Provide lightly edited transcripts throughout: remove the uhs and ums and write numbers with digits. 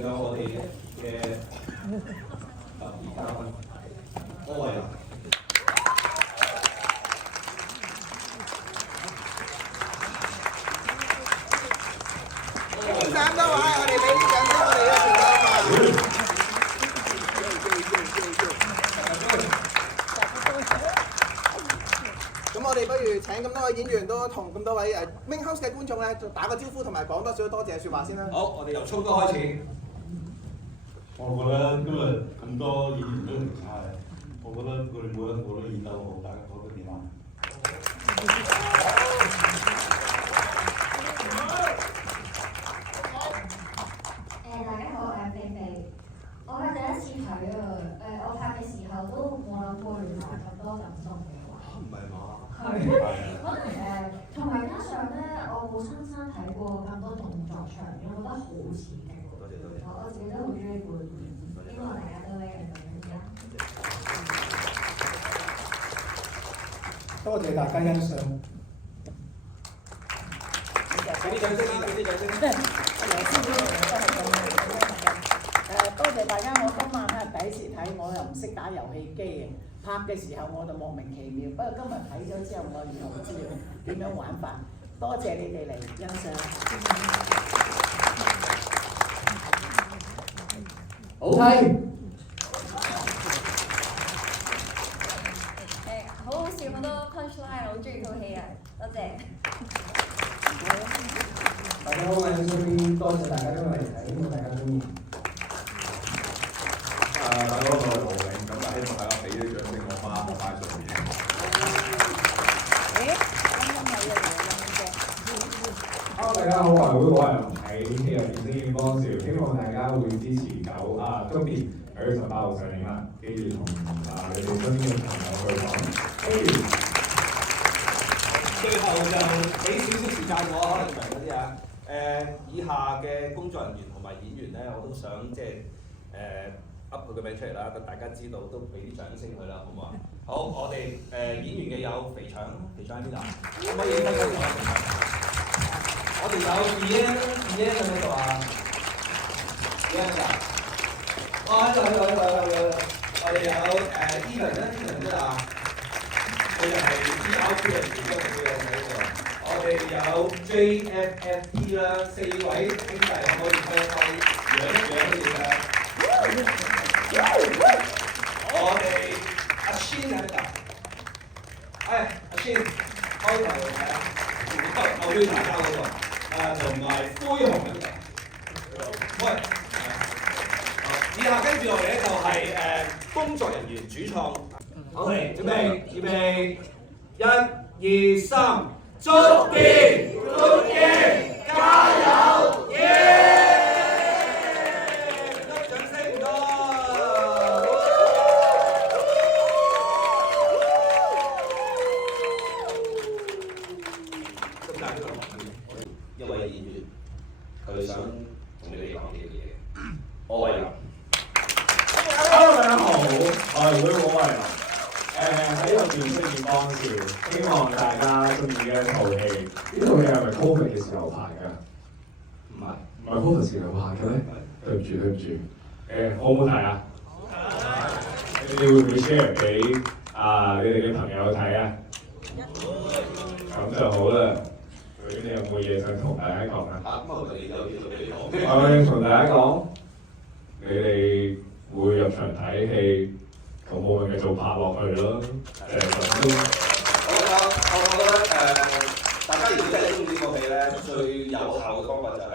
仲有我哋嘅特別嘉賓柯煒林。咁多位，我哋俾啲掌聲我哋嘅團隊嘛。咁我哋不如請咁多位演員都同咁多位Wing House 嘅觀眾咧，就打個招呼同埋講多少多謝説話先啦。好，我哋由聰哥開始。我覺得今日咁多演員都唔差嘅，我覺得佢哋每一個都演得好好，大家覺得點啊？大家好，我係菲菲。我係第一次睇啊，我拍嘅時候都冇諗過原來咁多感動嘅話。唔係嘛？係。可能同埋加上咧，我冇親身睇過咁多動作場面，我覺得好刺激。多謝多謝。我自己都好中意觀演，希望大家都一樣咁樣啦。多謝大家欣賞。俾啲掌聲啦！俾啲掌聲。多謝大家，我今晚係第一次睇，我又唔識打遊戲機嘅，拍嘅時候我就莫名其妙。不過今日睇咗之後，我以後知道點樣玩法。多謝你哋嚟欣賞。好睇。好好笑，好多 punchline，我好中意套戲啊！多謝。大家好，我係張邊，多謝大家今日嚟睇，希望大家中意。大家好，我係羅永，咁啊希望大家俾啲掌聲我花上面。Hello， 大家好，我係會國人喺戲入面飾演方少，希望大家會支持今年9月18號上映啦，記住同你哋身邊嘅朋友去講。最後就俾少少時間我，可能明嗰啲啊。以下嘅工作人員同埋演員咧，我都想即係噏佢個名出嚟啦，等大家知道都俾啲掌聲佢啦，好唔好啊？好，我哋演員嘅有肥腸，肥腸喺邊度？可唔可以影低佢啊？我哋有2N 喺邊度啊？2N㗎？哦喺度。我哋有Evan 咧，Evan 邊啊？佢就係 ERP 嘅其中一個喺度。我哋有 JFFT 啦，4位兄弟可以開開養一養佢哋啦。我哋阿軒喺度，阿軒開頭係啊，我要大家嗰個，同埋灰熊喺度。喂，以下跟住落嚟咧就係工作人員主創。好嚟，準備，1、2、3，祝電，加油，耶！唔該，掌聲唔該。咁但係呢個一位演員，佢想同你哋講幾句嘢。柯煒林。Hello， 大家好，我係會國人。喺入邊飾演方少，希望大家中意嘅一套戲。呢套戲係咪 Covid 嘅時候拍㗎？唔係 Covid 時候拍嘅咩？對唔住。好唔好睇啊？你哋會唔會 share 俾你哋嘅朋友睇啊？咁就好啦。咁你有冇嘢想同大家講啊？我要同大家講，你哋會入場睇戲。咁我咪繼續拍落去咯。我覺得大家如果真係中意呢個戲咧，最有效嘅方法就係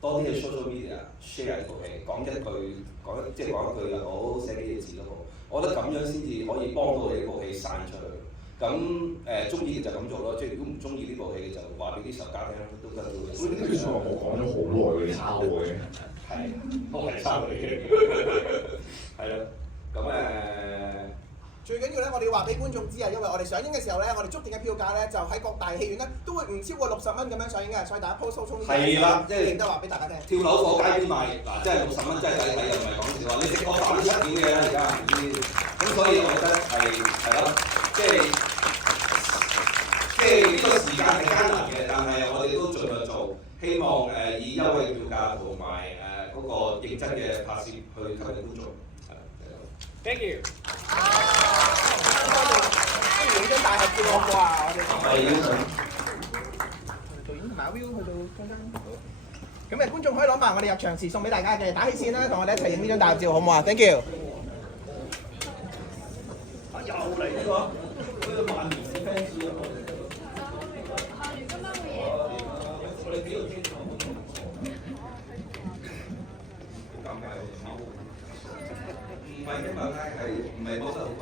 多啲去 social media share 呢套戲，講一句又好，寫幾隻字都好。我覺得咁樣先至可以幫到你呢部戲散出去。咁中意就咁做咯，即係如果唔中意呢部戲就話俾啲仇家聽都得嘅。呢句説話我講咗好耐，你抄我嘅。係，我係抄你嘅。係咯。咁最緊要咧，我哋要話俾觀眾知啊，因為我哋上映嘅時候咧，我哋觸電嘅票價咧就喺各大戲院咧都會唔超過60蚊咁樣上映嘅，所以大家 post 衝啲係啦，即係認得話俾大家聽。跳樓火街邊賣嗱，真係60蚊真係抵睇，又唔係講笑話。你食個飯都1點嘅啦，而家唔知。咁所以我覺得係咯，即係呢個時間係艱難嘅，但係我哋都盡量做，希望以優惠票價同埋嗰個認真嘅拍攝去吸引觀眾。係啦。Thank you。影張大合照好唔好啊？我哋係要上。導演同埋 Will 去到中間。咁誒，觀眾可以攞埋我哋入場時送俾大家嘅打氣線啦，同我哋一齊影呢張大合照好唔好啊 ？Thank you。又嚟呢個，呢個萬年 fans 啊！我哋幾個天堂，好尷尬喎！唔係因為咧係唔係幫得好快。